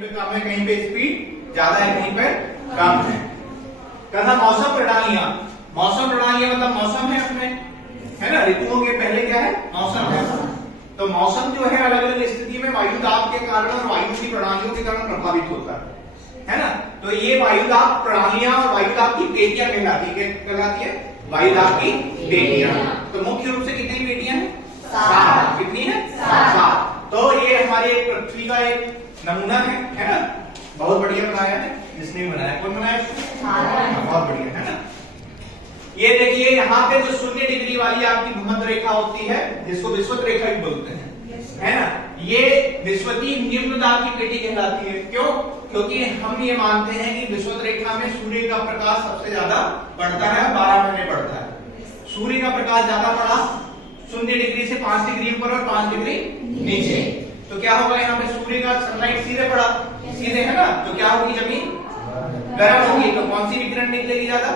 पे कम है, कहीं पे स्पीड ज्यादा है, कहीं पे कम है। कहता मौसम प्रणालियां, मौसम प्रणालियां मतलब मौसम है अपने, है ना, ऋतुओं के पहले क्या है, मौसम है। तो मौसम जो है अलग अलग स्थिति में वायु दाब के कारण और वायु की प्रणालियों के कारण प्रभावित होता है ना। तो ये वायु दाब प्रणालियां और वायु दाब की पेटियां कहलाती है वायु दाब की पेटियां। तो मुख्य रूप से कितनी पेटियां हैं, 7। कितनी है, 7। तो ये हमारे पृथ्वी का एक नमूना है ना, बहुत बढ़िया बनाया है, जिसने भी बनाया, कौन बनाया, बहुत बढ़िया, है ना। ये देखिए यहाँ पे जो 0 डिग्री वाली आपकी भूमध्य रेखा होती है, जिसको विषुवत रेखा भी बोलते हैं, है ना, ये विषुवतीय निम्न दाब की पेटी कहलाती है। क्यों? क्योंकि हम ये मानते हैं कि विषुवत रेखा में सूर्य का प्रकाश सबसे ज्यादा पड़ता है, 12 महीने पड़ता है। सूर्य का प्रकाश ज्यादा पड़ा 0 डिग्री से 5 डिग्री ऊपर और 5 डिग्री नीचे, तो क्या होगा, यहाँ पे सूर्य का सनलाइट सीधे पड़ा, सीधे, है ना, तो क्या होगी, जमीन गर्म होगी। तो कौन सी विकिरण निकलेगी ज्यादा,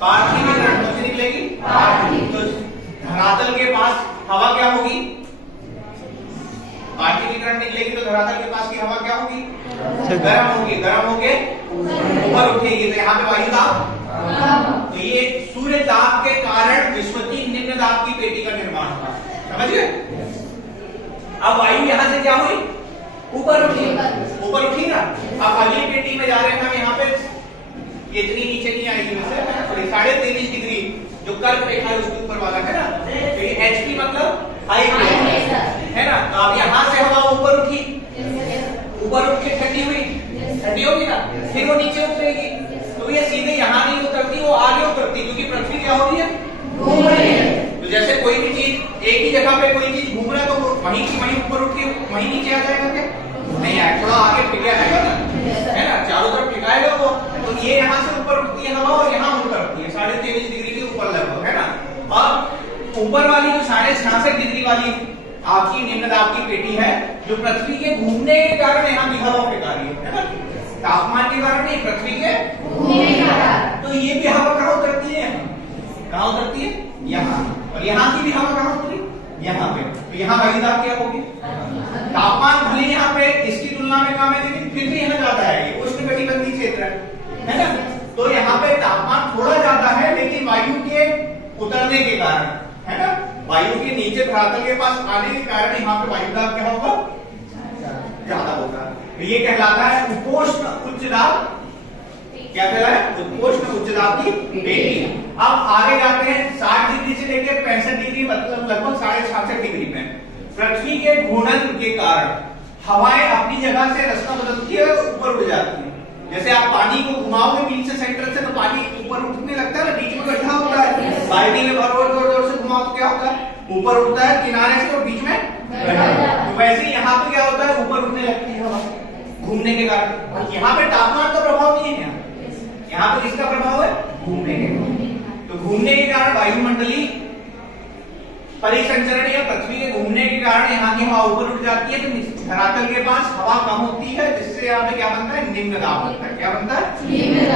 पार्थिव विकिरण। कौन सी निकलेगी, तो धरातल के पास हवा क्या होगी, पार्थिव विकिरण निकलेगी, तो धरातल के पास की हवा क्या होगी, गर्म होगी, गर्म होके ऊपर उठेगी, तो यहाँ पे वायु दाब। तो ये सूर्य दाब के कारण विषुवतीय निम्न दाब की पेटी का निर्माण हुआ, समझ गए। अब वायु यहाँ से क्या हुई, ऊपर उठी, ऊपर उठी ना। अब अगली पेटी में जा रहे हैं हम, यहाँ पे ये इतनी नीचे नहीं आएगी वैसे, 23.5 डिग्री जो कर्क रेखा है उसके ऊपर वाला है ना, तो ये HP मतलब हाई प्रेशर, है ना। तो अब यहाँ से हवा ऊपर उठी, ऊपर उठ के ठंडी हुई, ठंडी होगी ना, फिर वो नीचे उतरेगी, तो ये सीधे यहाँ नहीं उतरती, वो आगे उतरती, क्योंकि पृथ्वी क्या हो रही है, घूम रही है। तो जैसे कोई भी चीज एक ही जगह पे कोई चीज घूम रहा है, तो वहीं ऊपर उठ के वहीं नीचे आ जाएगा क्या, नहीं आएगा, थोड़ा आगे टिका रहेगा ना, है ना, चारों तरफ टिकाएगा वो। तो ये यहाँ से ऊपर उठती है हवा और यहाँ उतरती है 23.5 डिग्री के ऊपर लगभग, है ना। और ऊपर वाली जो 66.5 डिग्री वाली आपकी निम्न दाब की पेटी है, जो पृथ्वी के घूमने के कारण यहाँ की हवा फेंका रही है ना, तापमान के कारण नहीं, पृथ्वी के घूमने के कारण। तो ये भी हवा कहाँ उतरती है, कहाँ उतरती है, यहाँ। और यहाँ की भी हवा कहाँ उतरी, यहाँ पे। तो यहाँ वायु दाब क्या होगी, तापमान भले यहाँ पे इसकी तुलना में कम है, लेकिन फिर भी यहाँ ज्यादा है, उष्णकटिबंधीय क्षेत्र है ना। तो यहाँ पे तापमान थोड़ा ज्यादा है, लेकिन वायु के उतरने के कारण, है ना, वायु के नीचे धरातल के पास आने के कारण यहाँ पे वायु दाब क्या होगा, ज्यादा होगा। तो ये कहलाता है उपोष्ण उच्च दाब, क्या कहलाता है, उपोष्ण उच्च दाब की पेटी। अब आगे जाते हैं, 60 डिग्री से लेकर 65 डिग्री, मतलब लगभग 66.5 डिग्री में पृथ्वी के घूर्णन के कारण हवाएं अपनी जगह से रास्ता बदलती है, ऊपर उड़ जाती है। जैसे आप पानी को घुमाओगे बीच से, सेंटर से, तो पानी ऊपर उठने लगता है ना, बीच में गड्ढा होता है, बाल्टी में भरो जोर जोर से घुमाओ तो क्या होता है, ऊपर उठता है किनारे से और बीच में गड्ढा। तो वैसे ही यहाँ पे क्या होता है, ऊपर उठने लगती है हवा घूमने के कारण। यहाँ पे तापमान का प्रभाव नहीं है, यहाँ पे किसका प्रभाव है, घूमने के। तो घूमने के कारण वायुमंडलीय परिसंचरण या पृथ्वी के घूमने के कारण यहाँ की हवा ऊपर उठ जाती है, तो धरातल के पास हवा कम होती है, जिससे यहाँ पे क्या बनता है, निम्न दाब बनता है। क्या बनता है, निम्न दाब।